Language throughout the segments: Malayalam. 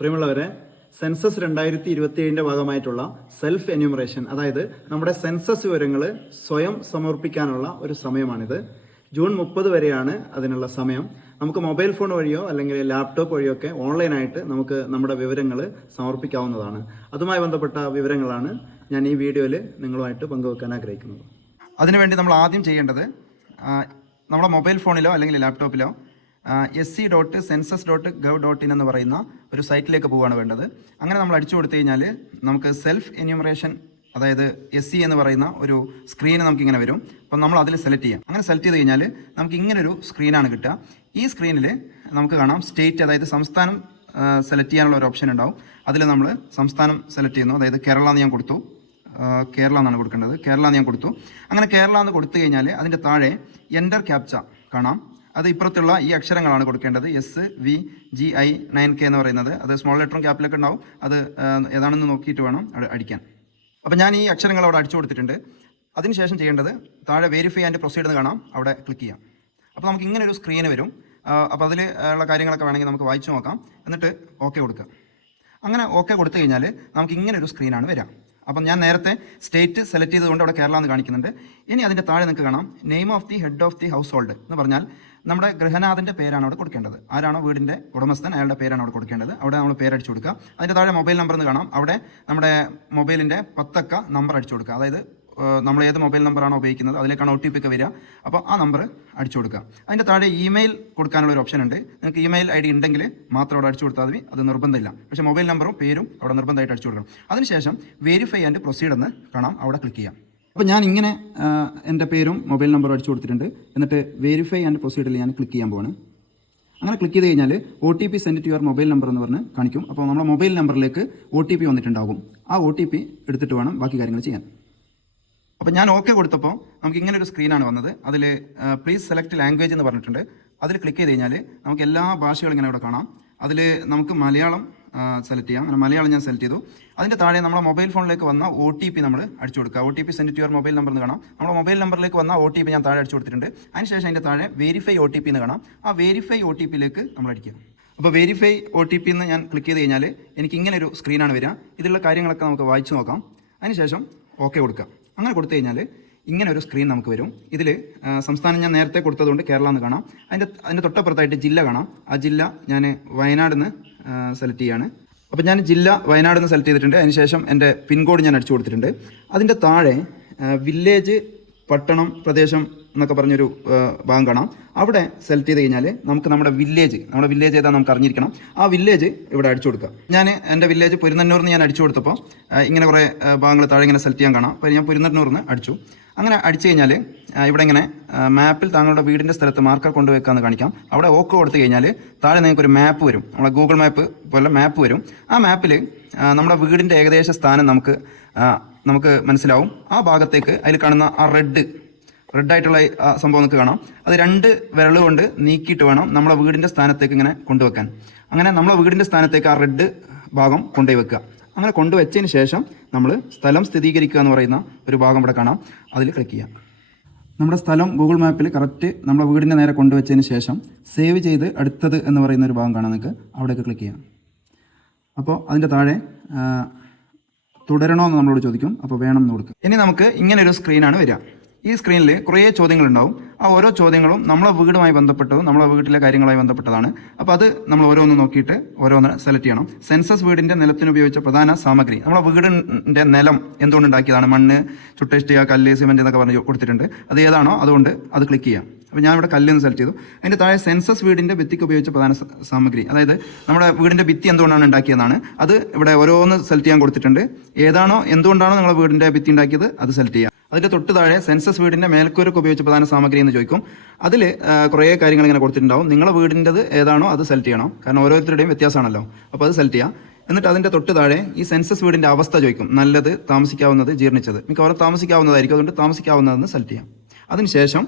പ്രിയമുള്ളവരെ, സെൻസസ് 2027 ഭാഗമായിട്ടുള്ള സെൽഫ് എന്യൂമറേഷൻ, അതായത് നമ്മുടെ സെൻസസ് വിവരങ്ങൾ സ്വയം സമർപ്പിക്കാനുള്ള ഒരു സമയമാണിത്. ജൂൺ 30 വരെയാണ് അതിനുള്ള സമയം. നമുക്ക് മൊബൈൽ ഫോൺ വഴിയോ അല്ലെങ്കിൽ ലാപ്ടോപ്പ് വഴിയോ ഒക്കെ ഓൺലൈനായിട്ട് നമുക്ക് നമ്മുടെ വിവരങ്ങൾ സമർപ്പിക്കാവുന്നതാണ്. അതുമായി ബന്ധപ്പെട്ട വിവരങ്ങളാണ് ഞാൻ ഈ വീഡിയോയിൽ നിങ്ങളുമായിട്ട് പങ്കുവെക്കാൻ ആഗ്രഹിക്കുന്നത്. അതിനുവേണ്ടി നമ്മൾ ആദ്യം ചെയ്യേണ്ടത് നമ്മുടെ മൊബൈൽ ഫോണിലോ അല്ലെങ്കിൽ ലാപ്ടോപ്പിലോ sc.census.gov.in എന്ന് പറയുന്ന ഒരു സൈറ്റിലേക്ക് പോവുകയാണ് വേണ്ടത്. അങ്ങനെ നമ്മൾ അടിച്ചു കൊടുത്തു കഴിഞ്ഞാൽ നമുക്ക് സെൽഫ് എന്യൂമറേഷൻ, അതായത് SC എന്ന് പറയുന്ന ഒരു സ്ക്രീൻ നമുക്കിങ്ങനെ വരും. അപ്പം നമ്മൾ അതിൽ സെലക്ട് ചെയ്യാം. അങ്ങനെ സെലക്ട് ചെയ്ത് കഴിഞ്ഞാൽ നമുക്ക് ഇങ്ങനൊരു സ്ക്രീനാണ് കിട്ടുക. ഈ സ്ക്രീനിൽ നമുക്ക് കാണാം സ്റ്റേറ്റ്, അതായത് സംസ്ഥാനം സെലക്ട് ചെയ്യാനുള്ള ഒരു ഓപ്ഷൻ ഉണ്ടാവും. അതിൽ നമ്മൾ സംസ്ഥാനം സെലക്ട് ചെയ്യുന്നു. അതായത് കേരള എന്ന് ഞാൻ കൊടുത്തു, കേരള എന്നാണ് കൊടുക്കേണ്ടത്. കേരള എന്ന് ഞാൻ കൊടുത്തു. അങ്ങനെ കേരള എന്ന് കൊടുത്തു കഴിഞ്ഞാൽ അതിൻ്റെ താഴെ എൻ്റർ ക്യാപ്ച കാണാം. അത് ഇപ്പുറത്തുള്ള ഈ അക്ഷരങ്ങളാണ് കൊടുക്കേണ്ടത്. SVGI 9K എന്ന് പറയുന്നത്. അത് സ്മോൾ ലെറ്ററും ക്യാപിലൊക്കെ ഉണ്ടാവും. അത് ഏതാണെന്ന് നോക്കിയിട്ട് വേണം അവിടെ അടിക്കാൻ. അപ്പോൾ ഞാൻ ഈ അക്ഷരങ്ങൾ അവിടെ അടിച്ചു കൊടുത്തിട്ടുണ്ട്. അതിനുശേഷം ചെയ്യേണ്ടത് താഴെ വെരിഫൈ ആൻഡ് പ്രൊസീഡ് എന്ന് കാണാം. അവിടെ ക്ലിക്ക് ചെയ്യാം. അപ്പോൾ നമുക്ക് ഇങ്ങനെ ഒരു സ്ക്രീന് വരും. അപ്പോൾ അതിൽ ഉള്ള കാര്യങ്ങളൊക്കെ വേണമെങ്കിൽ നമുക്ക് വായിച്ചു നോക്കാം. എന്നിട്ട് ഓക്കെ കൊടുക്കുക. അങ്ങനെ ഓക്കെ കൊടുത്തു കഴിഞ്ഞാൽ നമുക്ക് ഇങ്ങനെ ഒരു സ്ക്രീനാണ് വരിക. അപ്പം ഞാൻ നേരത്തെ സ്റ്റേറ്റ് സെലക്ട് ചെയ്തുകൊണ്ട് അവിടെ കേരള എന്ന് കാണിക്കുന്നുണ്ട്. ഇനി അതിൻ്റെ താഴെ നിങ്ങൾക്ക് കാണാം name of the head of the house hold എന്ന് പറഞ്ഞാൽ നമ്മുടെ ഗൃഹനാഥൻ്റെ പേരാണ് അവിടെ കൊടുക്കേണ്ടത്. ആരാണോ വീടിൻ്റെ ഉടമസ്ഥൻ അയാളുടെ പേരാണ് അവിടെ കൊടുക്കേണ്ടത്. അവിടെ നമ്മൾ പേരടിച്ചു കൊടുക്കുക. അതിൻ്റെ താഴെ മൊബൈൽ നമ്പർ എന്ന് കാണാം. അവിടെ നമ്മുടെ മൊബൈലിൻ്റെ 10 അക്ക നമ്പർ അടിച്ചു കൊടുക്കുക. അതായത് നമ്മൾ ഏത് മൊബൈൽ നമ്പറാണോ ഉപയോഗിക്കുന്നത് അതിലേക്കാണ് OTP ഒക്കെ വരിക. അപ്പോൾ ആ നമ്പർ അടിച്ചു കൊടുക്കുക. അതിൻ്റെ താഴെ ഇമെയിൽ കൊടുക്കാനുള്ള ഒരു ഓപ്ഷൻ ഉണ്ട്. നിങ്ങൾക്ക് ഇമെയിൽ ID ഉണ്ടെങ്കിൽ മാത്രം അവിടെ അടിച്ചു കൊടുത്താൽ മതി. അത് നിർബന്ധമില്ല. പക്ഷേ മൊബൈൽ നമ്പറും പേരും അവിടെ നിർബന്ധമായിട്ട് അടിച്ചു കൊടുക്കണം. അതിനുശേഷം വെരിഫൈ ആൻഡ് പ്രൊസീഡ് എന്ന് കാണാം. അവിടെ ക്ലിക്ക് ചെയ്യാം. അപ്പോൾ ഞാൻ ഇങ്ങനെ എൻ്റെ പേരും മൊബൈൽ നമ്പറും അടിച്ചു കൊടുത്തിട്ടുണ്ട്. എന്നിട്ട് വെരിഫൈ ആൻഡ് പ്രൊസീഡിൽ ഞാൻ ക്ലിക്ക് ചെയ്യാൻ പോവാണ്. അങ്ങനെ ക്ലിക്ക് ചെയ്ത് കഴിഞ്ഞാൽ OTP send to your mobile number എന്ന് പറഞ്ഞ് കാണിക്കും. അപ്പോൾ നമ്മുടെ മൊബൈൽ നമ്പറിലേക്ക് OTP വന്നിട്ടുണ്ടാകും. ആ OTP എടുത്തിട്ട് വേണം ബാക്കി കാര്യങ്ങൾ ചെയ്യാൻ. അപ്പോൾ ഞാൻ ഓക്കെ കൊടുത്തപ്പോൾ നമുക്ക് ഇങ്ങനെ ഒരു സ്ക്രീനാണ് വന്നത്. അതിൽ പ്ലീസ് സെലക്ട് ലാംഗ്വേജ് എന്ന് പറഞ്ഞിട്ടുണ്ട്. അതിൽ ക്ലിക്ക് ചെയ്ത് കഴിഞ്ഞാൽ നമുക്ക് എല്ലാ ഭാഷകളും ഇങ്ങനെ ഇവിടെ കാണാം. അതിൽ നമുക്ക് മലയാളം സെലക്ട് ചെയ്യാം. അങ്ങനെ മലയാളം ഞാൻ സെലക്ട് ചെയ്തു. അതിൻ്റെ താഴെ നമ്മുടെ മൊബൈൽ ഫോണിലേക്ക് വന്ന OTP നമ്മൾ അടിച്ചു കൊടുക്കുക. OTP send to your mobile number എന്ന് കാണാം. നമ്മുടെ മൊബൈൽ നമ്പറിലേക്ക് വന്ന OTP ഞാൻ താഴെ അടിച്ചു കൊടുത്തിട്ടുണ്ട്. അതിനുശേഷം അതിൻ്റെ താഴെ വെരിഫൈ OTP എന്ന് കാണാം. ആ വെരിഫൈ OTPയിലേക്ക് നമ്മൾ അടിക്കുക. അപ്പോൾ വെരിഫൈ OTP എന്ന് ഞാൻ ക്ലിക്ക് ചെയ്ത് കഴിഞ്ഞാൽ എനിക്ക് ഇങ്ങനെ ഒരു സ്ക്രീനാണ് വരിക. ഇതിലുള്ള കാര്യങ്ങളൊക്കെ നമുക്ക് വായിച്ചു നോക്കാം. അതിനുശേഷം ഓക്കെ കൊടുക്കുക. അങ്ങനെ കൊടുത്തു കഴിഞ്ഞാൽ ഇങ്ങനെ ഒരു സ്ക്രീൻ നമുക്ക് വരും. ഇതിൽ സംസ്ഥാനം ഞാൻ നേരത്തെ കൊടുത്തതുകൊണ്ട് കേരള എന്ന് കാണാം. അതിൻ്റെ തൊട്ടപ്പുറത്തായിട്ട് ജില്ല കാണാം. ആ ജില്ല ഞാൻ വയനാട് നിന്ന് സെലക്ട് ചെയ്യാണ്. അപ്പോൾ ഞാൻ ജില്ല വയനാട് നിന്ന് സെലക്ട് ചെയ്തിട്ടുണ്ട്. അതിനുശേഷം എൻ്റെ പിൻകോഡ് ഞാൻ അടിച്ചു കൊടുത്തിട്ടുണ്ട്. അതിൻ്റെ താഴെ വില്ലേജ്, പട്ടണം, പ്രദേശം എന്നൊക്കെ പറഞ്ഞൊരു ഭാഗം കാണാം. അവിടെ സെലക്ട് ചെയ്ത് കഴിഞ്ഞാൽ നമുക്ക് നമ്മുടെ വില്ലേജ് ഏതാ നമുക്ക് അറിഞ്ഞിരിക്കണം. ആ വില്ലേജ് ഇവിടെ അടിച്ചു കൊടുക്കുക. ഞാൻ എൻ്റെ വില്ലേജ് പൊരുന്നന്നൂർ എന്ന് ഞാൻ അടിച്ചു കൊടുത്തപ്പോൾ ഇങ്ങനെ കുറേ ഭാഗങ്ങൾ താഴെ ഇങ്ങനെ സെലക്ട് ചെയ്യാൻ കാണാം. അപ്പോൾ ഞാൻ പൊരുന്നന്നൂർ എന്ന് അടിച്ചു. അങ്ങനെ അടിച്ചു കഴിഞ്ഞാൽ ഇവിടെ ഇങ്ങനെ മാപ്പിൽ താങ്കളുടെ വീടിൻ്റെ സ്ഥലത്ത് മാർക്കർ കൊണ്ടുവയ്ക്കാമെന്ന് കാണിക്കാം. അവിടെ ഓക്കെ കൊടുത്തു കഴിഞ്ഞാൽ താഴെ നിങ്ങൾക്കൊരു മാപ്പ് വരും. നമ്മുടെ ഗൂഗിൾ മാപ്പ് പോലെ മാപ്പ് വരും. ആ മാപ്പിൽ നമ്മുടെ വീടിൻ്റെ ഏകദേശ സ്ഥാനം നമുക്ക് മനസ്സിലാവും. ആ ഭാഗത്തേക്ക് അതിൽ കാണുന്ന ആ റെഡായിട്ടുള്ള സംഭവം നമുക്ക് കാണാം. അത് 2 വിരൽ കൊണ്ട് നീക്കിയിട്ട് വേണം നമ്മളെ വീടിൻ്റെ സ്ഥാനത്തേക്ക് ഇങ്ങനെ കൊണ്ടുവെക്കാൻ. അങ്ങനെ നമ്മളെ വീടിൻ്റെ സ്ഥാനത്തേക്ക് ആ റെഡ് ഭാഗം കൊണ്ടുപോയി വെക്കുക. അങ്ങനെ കൊണ്ടുവച്ചതിന് ശേഷം നമ്മൾ സ്ഥലം സ്ഥിരീകരിക്കുക എന്ന് പറയുന്ന ഒരു ഭാഗം ഇവിടെ കാണാം. അതിൽ ക്ലിക്ക് ചെയ്യാം. നമ്മുടെ സ്ഥലം ഗൂഗിൾ മാപ്പിൽ കറക്റ്റ് നമ്മുടെ വീടിൻ്റെ നേരെ കൊണ്ടുവച്ചതിന് ശേഷം സേവ് ചെയ്ത് അടുത്തത് എന്ന് പറയുന്ന ഒരു ഭാഗം കാണാം. നിങ്ങൾക്ക് അവിടേക്ക് ക്ലിക്ക് ചെയ്യാം. അപ്പോൾ അതിൻ്റെ താഴെ തുടരണോ എന്ന് നമ്മളോട് ചോദിക്കും. അപ്പോൾ വേണം എന്ന് കൊടുക്കുക. ഇനി നമുക്ക് ഇങ്ങനൊരു സ്ക്രീനാണ് വരിക. ഈ സ്ക്രീനിൽ കുറേ ചോദ്യങ്ങളുണ്ടാവും. ആ ഓരോ ചോദ്യങ്ങളും നമ്മളെ വീടുമായി ബന്ധപ്പെട്ടതും നമ്മളെ വീട്ടിലെ കാര്യങ്ങളുമായി ബന്ധപ്പെട്ടതാണ്. അപ്പോൾ അത് നമ്മൾ ഓരോന്ന് നോക്കിയിട്ട് ഓരോന്ന് സെലക്ട് ചെയ്യണം. സെൻസസ് വീടിൻ്റെ നിലത്തിന് ഉപയോഗിച്ച പ്രധാന സാമഗ്രി, നമ്മളെ വീടിൻ്റെ നിലം എന്തുകൊണ്ടുണ്ടാക്കിയതാണ്, മണ്ണ്, ചുട്ടയിഷ്ടിക, കല്ല്, സിമെൻറ്റ് എന്നൊക്കെ പറഞ്ഞ് കൊടുത്തിട്ടുണ്ട്. അത് ഏതാണോ അതുകൊണ്ട് അത് ക്ലിക്ക് ചെയ്യാം. അപ്പോൾ ഞാൻ ഇവിടെ കല്ലെന്ന് സെലക്ട് ചെയ്തു. അതിൻ്റെ താഴെ സെൻസസ് വീടിൻ്റെ ഭിത്തിക്ക് ഉപയോഗിച്ച പ്രധാന സാമഗ്രി, അതായത് നമ്മുടെ വീടിൻ്റെ ഭിത്തി എന്തുകൊണ്ടാണ് ഉണ്ടാക്കിയതാണ്. അത് ഇവിടെ ഓരോന്ന് സെലക്ട് ചെയ്യാൻ കൊടുത്തിട്ടുണ്ട്. ഏതാണോ എന്തുകൊണ്ടാണോ നിങ്ങളുടെ വീടിൻ്റെ ഭിത്തി ഉണ്ടാക്കിയത് അത് സെലക്ട് ചെയ്യുക. അതിൻ്റെ തൊട്ട് താഴെ സെൻസസ് വീടിൻ്റെ മേൽക്കൂരക്ക് ഉപയോഗിച്ച പ്രധാന സാമഗ്രി എന്ന് ചോദിക്കും. അതിൽ കുറേ കാര്യങ്ങൾ ഇങ്ങനെ കൊടുത്തിട്ടുണ്ടാവും. നിങ്ങളുടെ വീടിൻ്റെത് ഏതാണോ അത് സെലക്ട് ചെയ്യണം. കാരണം ഓരോരുത്തരുടെയും വ്യത്യാസമാണല്ലോ. അപ്പോൾ അത് സെലക്ട് ചെയ്യുക. എന്നിട്ട് അതിൻ്റെ തൊട്ട് താഴെ ഈ സെൻസസ് വീടിൻ്റെ അവസ്ഥ ചോദിക്കും. നല്ലത്, താമസിക്കാവുന്നത്, ജീർണിച്ചത്. മിക്കവാറും താമസിക്കാവുന്നതായിരിക്കും. അതുകൊണ്ട് താമസിക്കാവുന്നതെന്ന് സെലക്ട് ചെയ്യാം. അതിനുശേഷം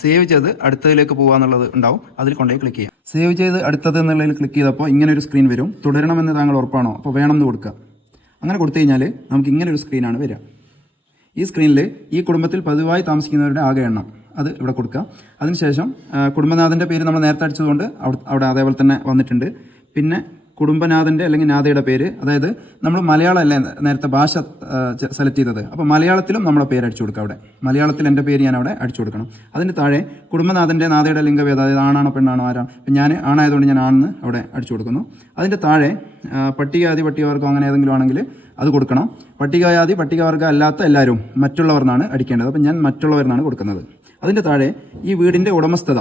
സേവ് ചെയ്ത് അടുത്തതിലേക്ക് പോകുക എന്നുള്ളത് ഉണ്ടാവും. അതിൽ കൊണ്ടുപോയി ക്ലിക്ക് ചെയ്യാം. സേവ് ചെയ്ത് അടുത്തത് എന്നുള്ളതിൽ ക്ലിക്ക് ചെയ്തപ്പോൾ ഇങ്ങനെ ഒരു സ്ക്രീൻ വരും. തുടരണമെന്ന് താങ്കൾ ഉറപ്പാണോ? അപ്പോൾ വേണം എന്ന് കൊടുക്കുക. അങ്ങനെ കൊടുത്തു കഴിഞ്ഞാൽ നമുക്ക് ഇങ്ങനെ ഒരു സ്ക്രീനാണ് വരിക. ഈ സ്ക്രീനിൽ ഈ കുടുംബത്തിൽ പതിവായി താമസിക്കുന്നവരുടെ ആകെ എണ്ണം അത് ഇവിടെ കൊടുക്കുക. അതിനുശേഷം കുടുംബനാഥൻ്റെ പേര് നമ്മൾ നേരത്തെ അടിച്ചതുകൊണ്ട് അവിടെ അതേപോലെ തന്നെ വന്നിട്ടുണ്ട്. പിന്നെ കുടുംബനാഥൻ്റെ അല്ലെങ്കിൽ നാഥയുടെ പേര്, അതായത് നമ്മൾ മലയാളമല്ലേ നേരത്തെ ഭാഷ സെലക്ട് ചെയ്തത്, അപ്പോൾ മലയാളത്തിലും നമ്മളെ പേര് അടിച്ചു കൊടുക്കുക. അവിടെ മലയാളത്തിൽ എൻ്റെ പേര് ഞാൻ അവിടെ അടിച്ചു കൊടുക്കണം. അതിന് താഴെ കുടുംബനാഥൻ്റെ നാഥയുടെ ലിംഗഭേദം, അതായത് ആണാണോ പെണ്ണാണോ ആരാണ്, ഇപ്പം ഞാൻ ആണായതുകൊണ്ട് ഞാൻ ആണെന്ന് അവിടെ അടിച്ചു കൊടുക്കുന്നു. അതിൻ്റെ താഴെ പട്ടികജാതി പട്ടികവർഗം അങ്ങനെ ഏതെങ്കിലും ആണെങ്കിൽ അത് കൊടുക്കണം. പട്ടികജാതി പട്ടികവർഗം അല്ലാത്ത എല്ലാവരും മറ്റുള്ളവർ എന്നാണ് അടിക്കേണ്ടത്. അപ്പം ഞാൻ മറ്റുള്ളവർ എന്നാണ് കൊടുക്കുന്നത്. അതിൻ്റെ താഴെ ഈ വീടിൻ്റെ ഉടമസ്ഥത,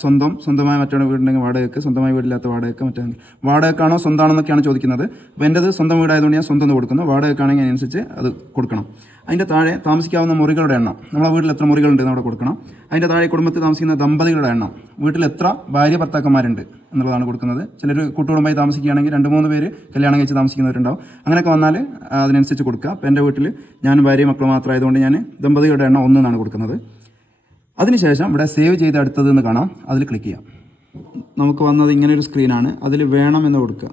സ്വന്തമായ മറ്റൊരു വീടുണ്ടെങ്കിൽ വാടകയ്ക്ക്, സ്വന്തമായ വീടില്ലാത്ത വാടകയ്ക്ക്, വാടകയ്ക്കാണോ സ്വന്തമാണെന്നൊക്കെയാണ് ചോദിക്കുന്നത്. അപ്പോൾ എൻ്റെത് സ്വന്തം വീടായതുകൊണ്ട് ഞാൻ സ്വന്തം കൊടുക്കുന്നു. വാടകയ്ക്കാണെങ്കിൽ അതിനനുസരിച്ച് അത് കൊടുക്കണം. അതിൻ്റെ താഴെ താമസിക്കാവുന്ന മുറികളുടെ എണ്ണം, നമ്മളെ വീട്ടിൽ എത്ര മുറികളുണ്ട് എന്ന് അവിടെ കൊടുക്കണം. അതിൻ്റെ താഴെ കുടുംബത്തിൽ താമസിക്കുന്ന ദമ്പതികളുടെ എണ്ണം, വീട്ടിൽ എത്ര ഭാര്യ ഭർത്താക്കന്മാരുണ്ട് എന്നുള്ളതാണ് കൊടുക്കുന്നത്. ചിലർ കൂട്ടുകുടുംബമായി താമസിക്കുകയാണെങ്കിൽ 2-3 പേര് കല്യാണം കഴിച്ച് താമസിക്കുന്നവരുണ്ടാവും. അങ്ങനെയൊക്കെ വന്നാൽ അതിനനുസരിച്ച് കൊടുക്കുക. അപ്പോൾ എൻ്റെ വീട്ടിൽ ഞാനും ഭാര്യയും മക്കളും മാത്രമായതുകൊണ്ട് ഞാൻ ദമ്പതികളുടെ എണ്ണം 1 എന്നാണ് കൊടുക്കുന്നത്. അതിനുശേഷം ഇവിടെ സേവ് ചെയ്ത് അടുത്തതെന്ന് കാണാം, അതിൽ ക്ലിക്ക് ചെയ്യാം. നമുക്ക് വന്നത് ഇങ്ങനെ ഒരു സ്ക്രീനാണ്, അതിൽ വേണമെന്ന് കൊടുക്കുക.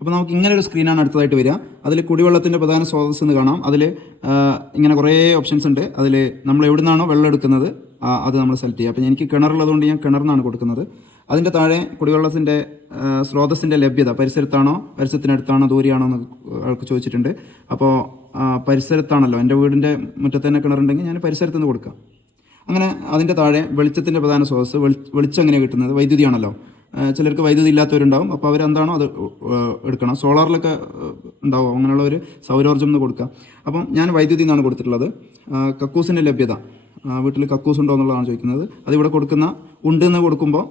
അപ്പോൾ നമുക്ക് ഇങ്ങനെ ഒരു സ്ക്രീനാണ് അടുത്തതായിട്ട് വരിക. അതിൽ കുടിവെള്ളത്തിൻ്റെ പ്രധാന സ്രോതസ്സ് എന്ന് കാണാം. അതിൽ ഇങ്ങനെ കുറേ ഓപ്ഷൻസ് ഉണ്ട്. അതിൽ നമ്മൾ എവിടെ നിന്നാണോ വെള്ളം എടുക്കുന്നത് അത് നമ്മൾ സെലക്ട് ചെയ്യുക. അപ്പോൾ എനിക്ക് കിണറുള്ളതുകൊണ്ട് ഞാൻ കിണറിനാണ് കൊടുക്കുന്നത്. അതിൻ്റെ താഴെ കുടിവെള്ളത്തിൻ്റെ സ്രോതസ്സിൻ്റെ ലഭ്യത, പരിസരത്തിനടുത്താണോ ദൂരെയാണോ എന്ന് ആൾക്ക് ചോദിച്ചിട്ടുണ്ട്. അപ്പോൾ പരിസരത്താണല്ലോ, എൻ്റെ വീടിൻ്റെ മുറ്റത്ത് തന്നെ കിണറുണ്ടെങ്കിൽ ഞാൻ പരിസരത്ത് നിന്ന് കൊടുക്കാം. അങ്ങനെ അതിൻ്റെ താഴെ വെളിച്ചത്തിൻ്റെ പ്രധാന സ്രോതസ്സ്, വെളിച്ചം എങ്ങനെയാണ് കിട്ടുന്നത്, വൈദ്യുതിയാണല്ലോ. ചിലർക്ക് വൈദ്യുതി ഇല്ലാത്തവരുണ്ടാവും, അപ്പോൾ അവരെന്താണോ അത് എടുക്കണം. സോളാറിലൊക്കെ ഉണ്ടാവും, അങ്ങനെയുള്ളവർ സൗരോർജ്ജം എന്ന് കൊടുക്കുക. അപ്പം ഞാൻ വൈദ്യുതി എന്നാണ് കൊടുത്തിട്ടുള്ളത്. കക്കൂസിൻ്റെ ലഭ്യത, വീട്ടിൽ കക്കൂസ് ഉണ്ടോ എന്നുള്ളതാണ് ചോദിക്കുന്നത്. അതിവിടെ ഉണ്ടെന്ന് കൊടുക്കുമ്പോൾ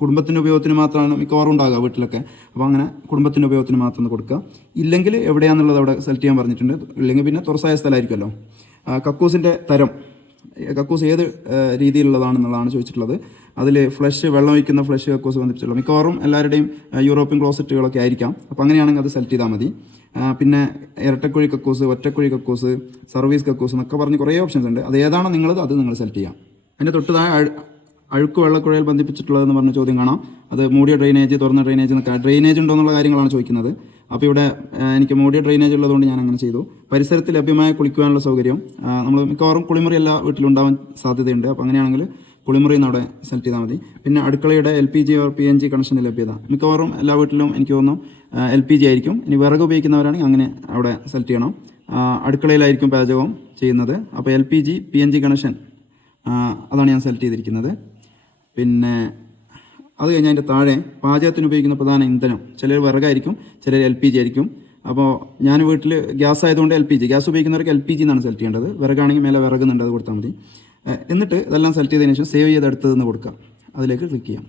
കുടുംബത്തിൻ്റെ ഉപയോഗത്തിന് മാത്രമാണ് മിക്കവാറും ഉണ്ടാകുക വീട്ടിലൊക്കെ. അപ്പോൾ അങ്ങനെ കുടുംബത്തിൻ്റെ ഉപയോഗത്തിന് മാത്രം ഒന്ന് കൊടുക്കുക. ഇല്ലെങ്കിൽ എവിടെയാണെന്നുള്ളത് അവിടെ സെലക്ട് ചെയ്യാൻ പറഞ്ഞിട്ടുണ്ട്. ഇല്ലെങ്കിൽ പിന്നെ തുറസായ സ്ഥലമായിരിക്കുമല്ലോ. കക്കൂസിൻ്റെ തരം, കക്കൂസ് ഏത് രീതിയിലുള്ളതാണെന്നുള്ളതാണ് ചോദിച്ചിട്ടുള്ളത്. അതിൽ വെള്ളം ഒഴിക്കുന്ന ഫ്ലഷ് കക്കൂസ് ബന്ധിപ്പിച്ചുള്ള മിക്കവാറും എല്ലാവരുടെയും യൂറോപ്യൻ ക്ലോസറ്റുകളൊക്കെ ആയിരിക്കാം. അപ്പോൾ അങ്ങനെയാണെങ്കിൽ അത് സെലക്ട് ചെയ്താൽ മതി. പിന്നെ ഇരട്ടക്കുഴി കക്കൂസ്, ഒറ്റക്കുഴി കക്കൂസ്, സർവീസ് കക്കൂസ് എന്നൊക്കെ പറഞ്ഞ് കുറേ ഓപ്ഷൻസ് ഉണ്ട്. അത് ഏതാണോ നിങ്ങളത് അത് നിങ്ങൾ സെലക്ട് ചെയ്യാം. അതിൻ്റെ തൊട്ടതായ അഴുക്ക് വെള്ളക്കുഴയിൽ ബന്ധിപ്പിച്ചിട്ടുള്ളതെന്ന് പറഞ്ഞ ചോദ്യം കാണാം. അത് മൂടിയ ഡ്രെയിനേജ്, തുറന്ന ഡ്രെയിനേജ് എന്നൊക്കെ, ഡ്രെയിനേജ് ഉണ്ടോ എന്നുള്ള കാര്യങ്ങളാണ് ചോദിക്കുന്നത്. അപ്പോൾ ഇവിടെ എനിക്ക് മൂടിയ ഡ്രെയിനേജ് ഉള്ളതുകൊണ്ട് ഞാൻ അങ്ങനെ ചെയ്തു. പരിസരത്ത് ലഭ്യമായ കുളിക്കുവാനുള്ള സൗകര്യം, നമ്മൾ മിക്കവാറും കുളിമുറി എല്ലാ വീട്ടിലും ഉണ്ടാവാൻ സാധ്യതയുണ്ട്. അപ്പോൾ അങ്ങനെയാണെങ്കിൽ കുളിമുറി എന്ന് അവിടെ സെലക്ട് ചെയ്താൽ മതി. പിന്നെ അടുക്കളയുടെ LPG or PNG കണക്ഷൻ്റെ ലഭ്യത, മിക്കവാറും എല്ലാ വീട്ടിലും എനിക്ക് തോന്നുന്നു LPG ആയിരിക്കും. ഇനി വിറക് ഉപയോഗിക്കുന്നവരാണെങ്കിൽ അങ്ങനെ അവിടെ സെലക്ട് ചെയ്യണം. അടുക്കളയിലായിരിക്കും പാചകം ചെയ്യുന്നത്. അപ്പോൾ LPG PNG കണക്ഷൻ അതാണ് ഞാൻ സെലക്ട് ചെയ്തിരിക്കുന്നത്. പിന്നെ അത് കഴിഞ്ഞ് അതിൻ്റെ താഴെ പാചകത്തിന് ഉപയോഗിക്കുന്ന പ്രധാന ഇന്ധനം, ചിലർ വിറകായിരിക്കും, ചിലർ LPG ആയിരിക്കും. അപ്പോൾ ഞാൻ വീട്ടിൽ ഗ്യാസ് ആയതുകൊണ്ട് LPG, ഗ്യാസ് ഉപയോഗിക്കുന്നവർക്ക് LPG എന്നാണ് സെലക്ട് ചെയ്യേണ്ടത്. വിറകാണെങ്കിൽ മേലെ വിറകുന്നുണ്ട്, അത് കൊടുത്താൽ മതി. എന്നിട്ട് ഇതെല്ലാം സെലക്ട് ചെയ്തതിന് ശേഷം സേവ് ചെയ്ത് അടുത്തതെന്ന് കൊടുക്കാം. അതിലേക്ക് ക്ലിക്ക് ചെയ്യാം.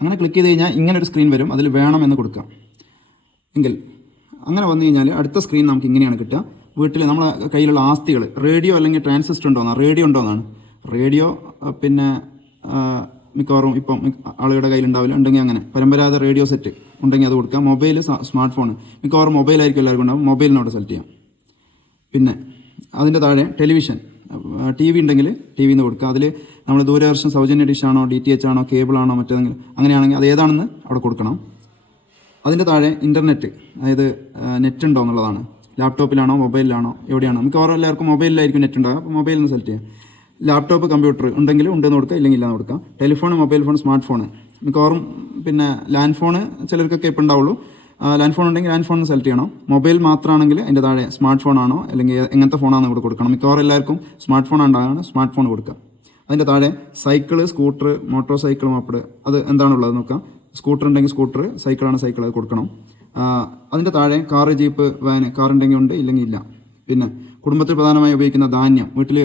അങ്ങനെ ക്ലിക്ക് ചെയ്ത് കഴിഞ്ഞാൽ ഇങ്ങനൊരു സ്ക്രീൻ വരും, അതിൽ വേണമെന്ന് കൊടുക്കാം. എങ്കിൽ അങ്ങനെ വന്നു കഴിഞ്ഞാൽ അടുത്ത സ്ക്രീൻ നമുക്ക് ഇങ്ങനെയാണ് കിട്ടുക. വീട്ടിൽ നമ്മളെ കയ്യിലുള്ള ആസ്തികൾ, റേഡിയോ അല്ലെങ്കിൽ ട്രാൻസിസ്റ്റർ ഉണ്ടോയെന്നാണ്, റേഡിയോ ഉണ്ടോയെന്നാണ്. റേഡിയോ പിന്നെ മിക്കവാറും ഇപ്പം ആളുകളുടെ കയ്യിലുണ്ടാവില്ല, ഉണ്ടെങ്കിൽ അങ്ങനെ പരമ്പരാഗത റേഡിയോ സെറ്റ് ഉണ്ടെങ്കിൽ അത് കൊടുക്കാം. മൊബൈൽ, സ്മാർട്ട് ഫോൺ, മിക്കവാറും മൊബൈലായിരിക്കും എല്ലാവർക്കും ഉണ്ടാവും, മൊബൈലിനോട് സെലക്ട് ചെയ്യാം. പിന്നെ അതിൻ്റെ താഴെ ടെലിവിഷൻ, TV ഉണ്ടെങ്കിൽ TV എന്ന് കൊടുക്കുക. അതിൽ നമ്മൾ ദൂരദർശൻ സൗജന്യ ഡിഷാണോ, DTH ആണോ, കേബിളാണോ, മറ്റേതെങ്കിലും അങ്ങനെയാണെങ്കിൽ അത് ഏതാണെന്ന് അവിടെ കൊടുക്കണം. അതിൻ്റെ താഴെ ഇൻ്റർനെറ്റ്, അതായത് നെറ്റ് ഉണ്ടോ എന്നുള്ളതാണ്. ലാപ്ടോപ്പിലാണോ മൊബൈലിലാണോ എവിടെയാണോ, മിക്കവാറും എല്ലാവർക്കും മൊബൈലിലായിരിക്കും നെറ്റ് ഉണ്ടാകുക, അപ്പോൾ മൊബൈലിൽ നിന്ന് സെലക്ട് ചെയ്യാം. ലാപ്ടോപ്പ്, കമ്പ്യൂട്ടർ ഉണ്ടെങ്കിൽ ഉണ്ടെന്ന് കൊടുക്കുക, ഇല്ലെങ്കിൽ ഇല്ലാന്ന് കൊടുക്കുക. Telephone, mobile phone, smart phone, മിക്കവാറും പിന്നെ ലാൻഡ് ഫോൺ ചിലർക്കൊക്കെ ഇപ്പോൾ ഉണ്ടാവുള്ളൂ. ലാൻഡ് ഫോൺ ഉണ്ടെങ്കിൽ ലാൻഡ് ഫോൺ സെലക്ട് ചെയ്യണം. മൊബൈൽ മാത്രമാണെങ്കിൽ അതിൻ്റെ താഴെ സ്മാർട്ട് ഫോൺ ആണോ അല്ലെങ്കിൽ എങ്ങനത്തെ ഫോണാണെന്ന് ഇവിടെ കൊടുക്കണം. മിക്കവാറും എല്ലാവർക്കും സ്മാർട്ട് ഫോൺ ഉണ്ടാകാണ്, സ്മാർട്ട് ഫോൺ കൊടുക്കുക. അതിൻ്റെ താഴെ cycle, scooter, motor cycle, moped, അത് എന്താണുള്ളത് നോക്കാം. സ്കൂട്ടർ ഉണ്ടെങ്കിൽ സ്കൂട്ടർ, സൈക്കിളാണ് സൈക്കിൾ, അത് കൊടുക്കണം. അതിൻ്റെ താഴെ കാറ്, ജീപ്പ്, വാന്, കാറുണ്ടെങ്കിൽ ഉണ്ട്, ഇല്ലെങ്കിൽ ഇല്ല. പിന്നെ കുടുംബത്തിൽ പ്രധാനമായി ഉപയോഗിക്കുന്ന ധാന്യം, വീട്ടിൽ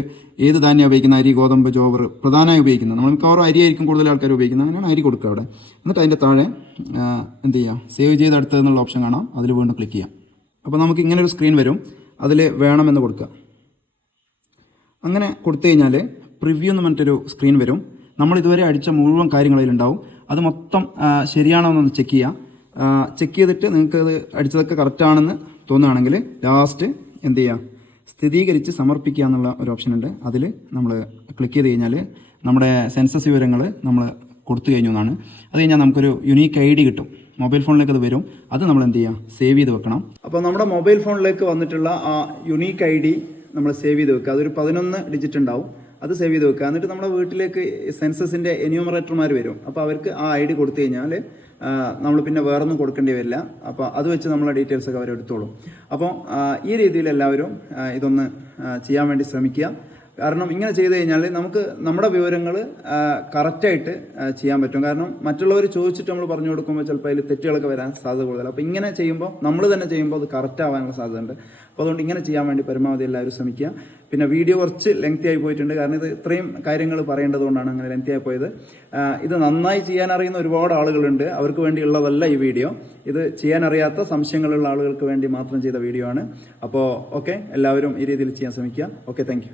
ഏത് ധാന്യം ഉപയോഗിക്കുന്ന, അരി, ഗോതമ്പ്, ജോവർ പ്രധാനമായി ഉപയോഗിക്കുന്നത്, നമ്മൾ മിക്കവാറും അരിയായിരിക്കും കൂടുതൽ ആൾക്കാർ ഉപയോഗിക്കുന്നത്, അങ്ങനെയാണ് അരി കൊടുക്കുക അവിടെ. എന്നിട്ട് അതിൻ്റെ താഴെ എന്ത് ചെയ്യുക, സേവ് ചെയ്ത് അടുത്തതെന്നുള്ള ഓപ്ഷൻ കാണാം, അതിൽ വീണ്ടും ക്ലിക്ക് ചെയ്യാം. അപ്പോൾ നമുക്ക് ഇങ്ങനെ ഒരു സ്ക്രീൻ വരും, അതിൽ വേണമെന്ന് കൊടുക്കുക. അങ്ങനെ കൊടുത്തു കഴിഞ്ഞാൽ പ്രിവ്യൂ എന്ന് പറഞ്ഞിട്ടൊരു സ്ക്രീൻ വരും. നമ്മൾ ഇതുവരെ അടിച്ച മുഴുവൻ കാര്യങ്ങളിലുണ്ടാവും. അത് മൊത്തം ശരിയാണോ എന്നൊന്ന് ചെക്ക് ചെയ്യുക. ചെക്ക് ചെയ്തിട്ട് നിങ്ങൾക്ക് അത് അടിച്ചതൊക്കെ കറക്റ്റാണെന്ന് തോന്നുകയാണെങ്കിൽ ലാസ്റ്റ് എന്ത് ചെയ്യുക, സ്ഥിരീകരിച്ച് സമർപ്പിക്കുക എന്നുള്ള ഒരു ഓപ്ഷൻ ഉണ്ട്. അതിൽ നമ്മൾ ക്ലിക്ക് ചെയ്ത് കഴിഞ്ഞാൽ നമ്മുടെ സെൻസസ് വിവരങ്ങൾ നമ്മൾ കൊടുത്തു കഴിഞ്ഞു എന്നാണ്. അത് കഴിഞ്ഞാൽ നമുക്കൊരു യുണീക്ക് ID കിട്ടും, മൊബൈൽ ഫോണിലേക്ക് അത് വരും. അത് നമ്മൾ എന്ത് ചെയ്യുക, സേവ് ചെയ്ത് വെക്കണം. അപ്പോൾ നമ്മുടെ മൊബൈൽ ഫോണിലേക്ക് വന്നിട്ടുള്ള ആ യുണീക്ക് ID നമ്മൾ സേവ് ചെയ്ത് വെക്കുക. അതൊരു 11 ഡിജിറ്റ് ഉണ്ടാവും. അത് സേവ് ചെയ്ത് വെക്കുക. എന്നിട്ട് നമ്മുടെ വീട്ടിലേക്ക് സെൻസസിൻ്റെ എന്യൂമറേറ്റർമാർ വരും. അപ്പോൾ അവർക്ക് ആ ID കൊടുത്തു കഴിഞ്ഞാൽ നമ്മൾ പിന്നെ വേറൊന്നും കൊടുക്കേണ്ടി വരില്ല. അപ്പോൾ അത് വെച്ച് നമ്മളെ ഡീറ്റെയിൽസ് ഒക്കെ അവർ എടുത്തോളും. അപ്പോൾ ഈ രീതിയിൽ എല്ലാവരും ഇതൊന്ന് ചെയ്യാൻ വേണ്ടി ശ്രമിക്കുക. കാരണം ഇങ്ങനെ ചെയ്ത് കഴിഞ്ഞാൽ നമുക്ക് നമ്മുടെ വിവരങ്ങൾ കറക്റ്റായിട്ട് ചെയ്യാൻ പറ്റും. കാരണം മറ്റുള്ളവർ ചോദിച്ചിട്ട് നമ്മൾ പറഞ്ഞു കൊടുക്കുമ്പോൾ ചിലപ്പോൾ അതിൽ തെറ്റുകളൊക്കെ വരാൻ സാധ്യത കൂടുതൽ. അപ്പോൾ ഇങ്ങനെ ചെയ്യുമ്പോൾ നമ്മൾ തന്നെ ചെയ്യുമ്പോൾ അത് കറക്റ്റ് ആവാനുള്ള സാധ്യതയുണ്ട്. അപ്പോൾ അതുകൊണ്ട് ഇങ്ങനെ ചെയ്യാൻ വേണ്ടി പരമാവധി എല്ലാവരും ശ്രമിക്കുക. പിന്നെ വീഡിയോ കുറച്ച് ലെങ്തി ആയി പോയിട്ടുണ്ട്. കാരണം ഇത് ഇത്രയും കാര്യങ്ങൾ പറയേണ്ടതുകൊണ്ടാണ് അങ്ങനെ ലെങ്തി ആയി പോയത്. ഇത് നന്നായി ചെയ്യാൻ അറിയുന്ന ഒരുപാട് ആളുകളുണ്ട്. അവർക്ക് വേണ്ടിയുള്ളതല്ല ഈ വീഡിയോ. ഇത് ചെയ്യാൻ അറിയാത്ത സംശയങ്ങളുള്ള ആളുകൾക്ക് വേണ്ടി മാത്രം ചെയ്ത വീഡിയോ ആണ്. അപ്പോൾ ഓക്കെ, എല്ലാവരും ഈ രീതിയിൽ ചെയ്യാൻ ശ്രമിക്കുക. Okay, thank